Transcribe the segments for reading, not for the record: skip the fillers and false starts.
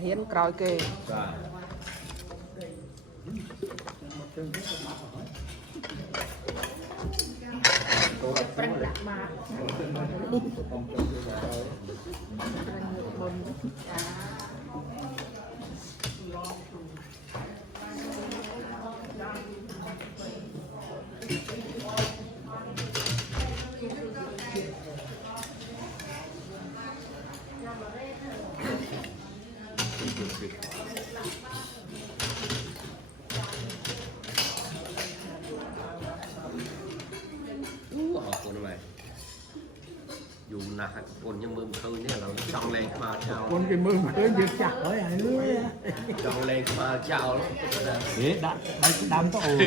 Hiến còi kề dù là con nhưng mưa khơi này là trong lên mà chào con cái mưa mà tới việc chặt hỏi ai nữa trong lên mà chào lắm để đám có ồn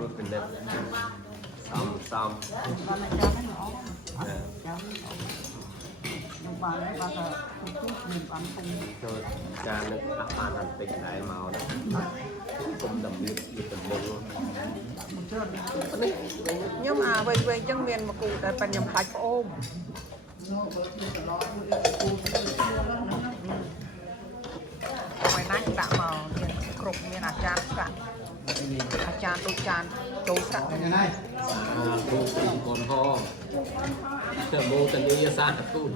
rút cái nếp xong rồi cha nó áp bàn hành tinh đại màu đó cũng đầm biết tầm bông luôn nhưng mà về chân miền mà cụ tại phần nhầm hạch ôm ngoài nãy đã màu cục miềnอาจารย์ตุจานโจสักยังไง cô còn ho chờ mô tình yêu xa thật tu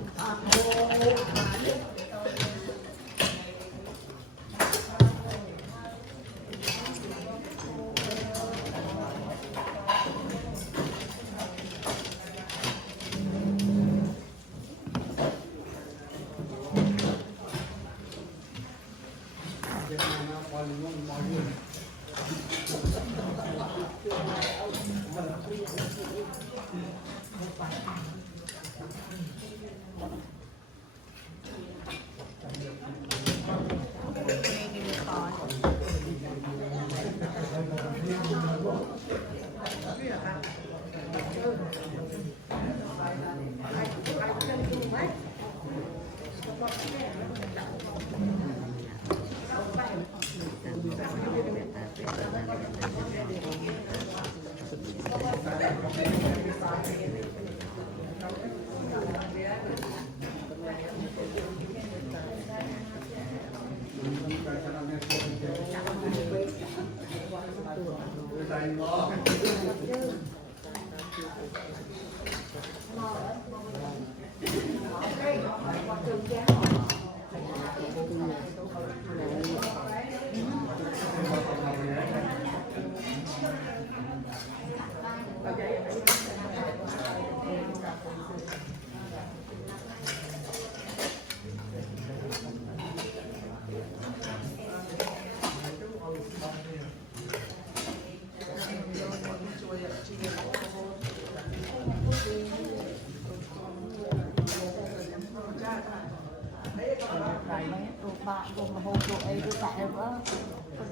bạn gồm hồ đồ ấy đưa tại em đó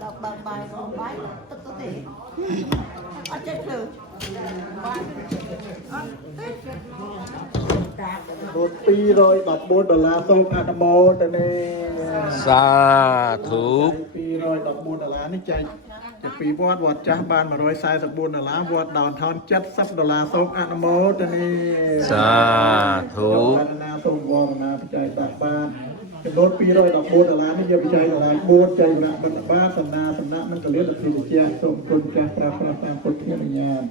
đọc bằng bài gồm bái tức có thể ăn chết thử $214សូមអនុមោទនា sa thủ $214នេះចែកជាពីវត្តចាស់បាន$144វត្តដោនថន$70សូមអនុមោទនា sa thủ សូមវរណាបច្ច័យដាក់បានចំនួន$214នេះយកបច្ច័យដល់4ចៃវរៈបិណ្ឌបាតសំណាសំណាក់និងកលិលភិរិយាសូមគុណចាស់ប្រើប្រាស់តាមពុទ្ធញ្ញាណ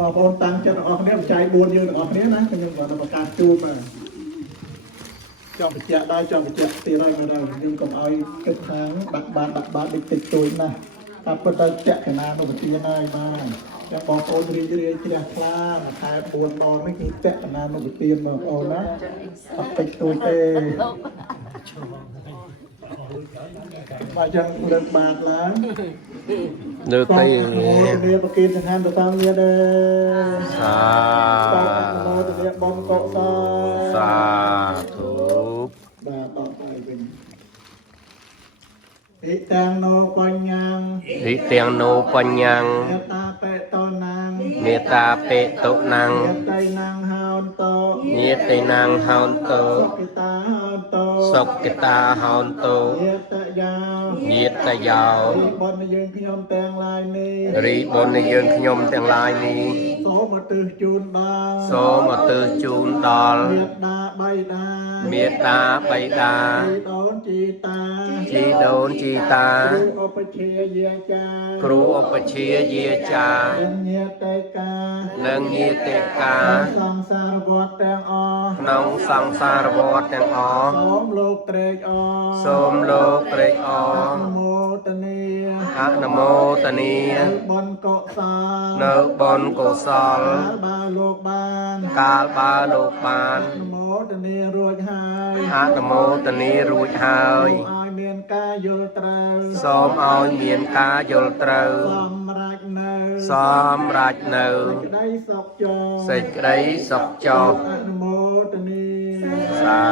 บอกบอลตังจะออกเนี้ยใจบุญยืนออกเนี้ยนะเป็นยังบอกประกาศจูมาจอมไปเจาะได้จอมไปเจาะตีไรมาได้ยืนกับเอากระถางบักบาดติดตัวนะถ้าพอจะเจาะขนาดนู้นตีได้มาจะบอกโอนเรียนจะคลาขายบุญนอนไม่มีเจาะขนาดนู้นตีมาโอนนะติดตัวเตะมาจังเดินบาดล้าง đưa tay Dia pakai dengan tetang dia ada. sa Dia bom kok sa. sa thu Bah tak ai pun. Itang no panyang. hỷ tiền nô panyang Ta pe to nang. meta pe tu nang Tai nang haun to. nhiệt tây nang haun tu Kita haun to. sọc kita haun tu Dia tak jauh. nhiệt ta giàu បនយើងខ្ញុំទាំងឡាយនេះ រីបុណ្យយើងខ្ញុំទាំងឡាយនេះ សូមឧទ្ទិសជូនដល់ សូមឧទ្ទិសជូនដល់ មេត្តាបៃតា មេត្តាបិតា ជីដូនជីតា ជីដូនជីតា គ្រូឧបជាយាចា គ្រូឧបជាយាចា ញាតិកា និងញាតិកា សង្សារវត្តទាំងអស់ ក្នុងសង្សារវត្តទាំងអស់ សូមលោកត្រេកអរ សូមលោកត្រេកអរ អនុមោទនា អនុមោទនា បុណ្យកុសល នៅបុណ្យកុសល បើលោកបាន កាលបើលោកបាន អនុមោទនារួចហើយ អនុមោទនារួចហើយ ឲ្យមានការយល់ត្រូវ សូមឲ្យមានការយល់ត្រូវ សម្រាប់នៅ សម្រេចនៅ ក្តីសុខចុះ សេចក្តីសុខចុះ អនុមោទនា សា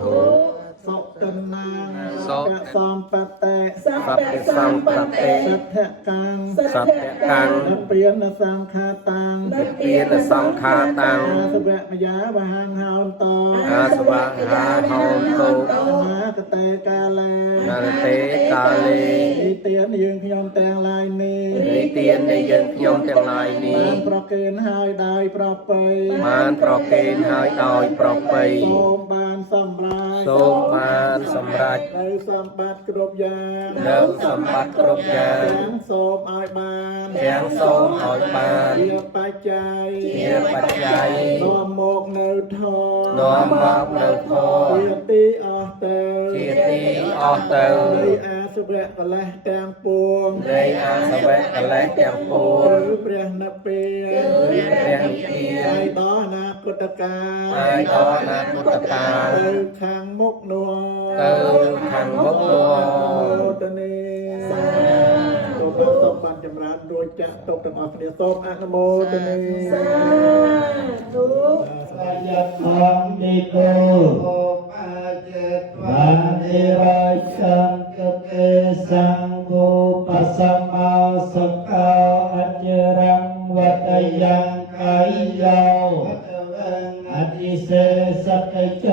ធុ សុខតនាង សុខ សំបតិ សព្ទសង្ឃតិ សទ្ធកាំ សព្ទកាំ អព្រានសង្ខាតាំង ពានសង្ខាតាំង អាសវៈមយាវហាងហោនត អាសវៈហាហោនតុ អនាគតេកាលេ នរទេកាលេ ទីទានយើងខ្ញុំទាំងឡាយនេះ និទាននៃយើងខ្ញុំទាំងឡាយនេះ បានប្រគេនហើយដោយប្រពៃ បានប្រគេនហើយដោយប្រពៃ សូមបានសម្រេច សូមបានសម្រេច នៅសម្បត្តិគ្រប់យ៉ាង នៅសម្បត្តិគ្រប់យ៉ាង ទាំងសូមឲ្យបាន ទាំងសូមឲ្យបាន ជាបច្ច័យ ជាបច្ច័យ នាំមកនៅធម៌ នាំមកនៅធម៌ ជាទីអស់ទៅ ជាទីអស់ទៅ នៃអាសវៈកលេសទាំងពួង នៃអាសវៈកលេសទាំងពួង ឬព្រះនិព្វាន ព្រះនិព្វាន ហើយដល់អនាគតកាល ហើយដល់អនាគតកាល ទៅខាងមុខនោះ ទៅខាងមុខនោះ អូទនីសូមបានសូមបានចម្រើនរួចចាក់ទុកទាំងអស់គ្នាសូមអនុមោទនីសាធុសាយៈធម្មនិកោបាចេតវានិរាចន្តកេសង្ឃោបសម្មាសកោអចរੰវតយ៉ាងកាយយោអតិសេសកច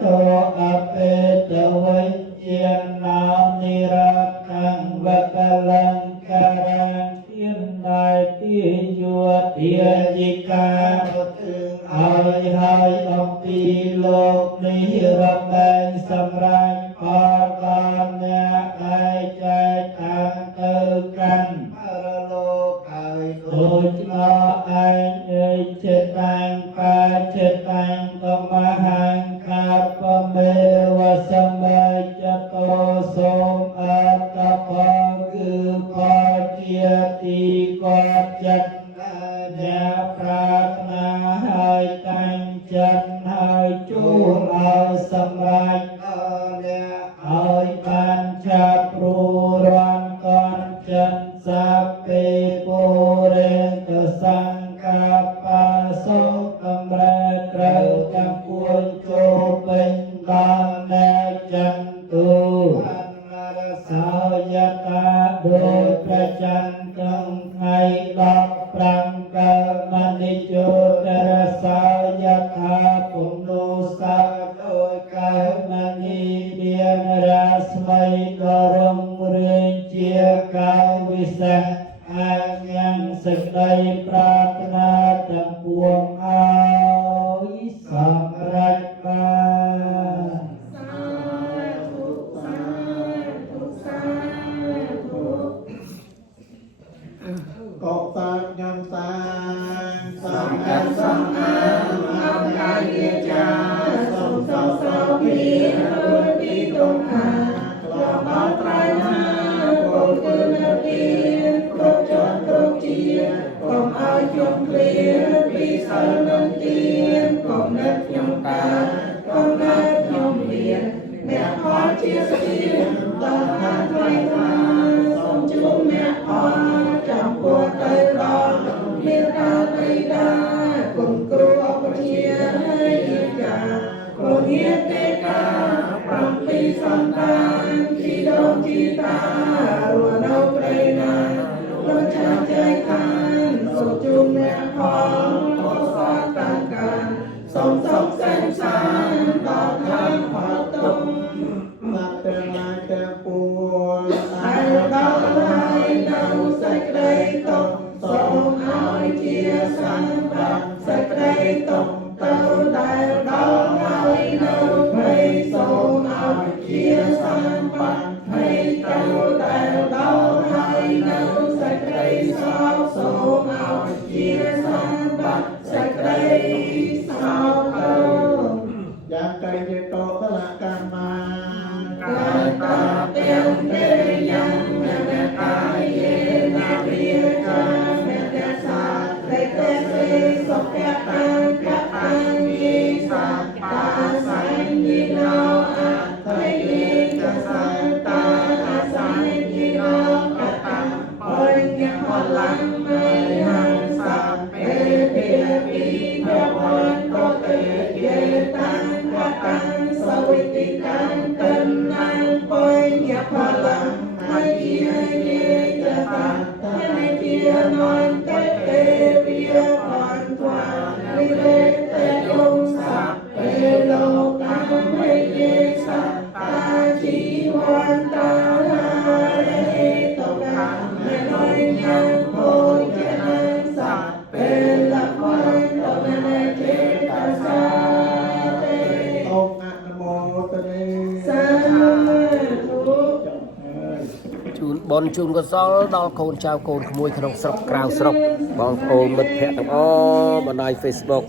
តោអបេតវិជ្ជាណានិរាកੰវកលង្ការังទាននាយទីយោទាយិកាឲ្យហើយអំពីលោកនេះរមែងសម្រាប់ផលបានអ្នកឯចែកខាងទៅកាន់បរលោកហើយដូចនោះឯងចិត្តតាំងបាចិត្តតាំងក៏មហាងកាបមេវសម្បច្ចតោសូមអត្តផលគឺផលជាទីគាត់ចិត្តអ្នកប្រាថ្នាហើយតាំងចិត្តហើយជួលឲ្យសម្រេចដល់អ្នកឲ្យបានចាប់ព្រួរាន់កនចិត្តសាពេពុរិតសង្កាបាសុកំរែត្រូវទាំងពួនចូលពេញដល់អ្នកចន្ទុអនរសោយតាដោយប្រច័ន្ទក្នុងថ្ងៃ15កើតមនិជោតរសោយតាពុនុសាដោយកើតមនិមានរាស្មីដ៏រំរៀងជាកាយវិសេសអាចញ៉ាំសេចក្តីប្រាថ្នាទាំងពួងឲ្យសម្រេចបានកោសាញ៉ាំសា ញាតិកា7សន្តានជីដូនជីតារស់នៅព្រៃណាលោកចាស់ចែកខានសុខជុំអ្នកផងកុសលតាការសូមសុខសេនសានដល់ខាងផលទុំបាត់ទាំងឡាយទាំងពួងហើយដល់ហើយនៅសេចក្តីទុកសូមឲ្យជាសម្បត្តិសេចក្តីទុកទៅដែលដល់ហើយនៅភ័យសូមឲ្យជាសម្បត្តិភ័យទៅដែលដល់ហើយនៅសេចក្តីសោកសូមឲ្យជាសម្បត្តិសេចក្តីសោកទៅយ៉ាងកៃជាតោកលកម្មមាកាយតាទាំងទេយ៉ាងមេកាយេនាវិកាមេតសាទេទេសុខៈតាកតានិសាតាសញ្ញិណោអថេកសន្តតាអសញ្ញិណោកតាបញ្ញផលังមហង្សាពេពេពីភវន្តតេយេតាំងកតាំងសវិតិតាំងតនាងបញ្ញផលังមយាយេចតាតនិទានន្តទេវិយបន្ទវានិរេតេឧសៈពេលោកកម្មមេយេសត្តាជីវន្តារេតុកម្មមេនញ្ញភោជនសៈពេលវន្តមេចេតសាទេអង្គអនុមោទនីសាធុ ជូនបនជូនកសលដល់កូនចៅកូនក្មួយក្នុងស្រុកក្រៅស្រុកបងប្អូនមិត្តភ័ក្តិទាំងអស់បណ្ដាញ Facebook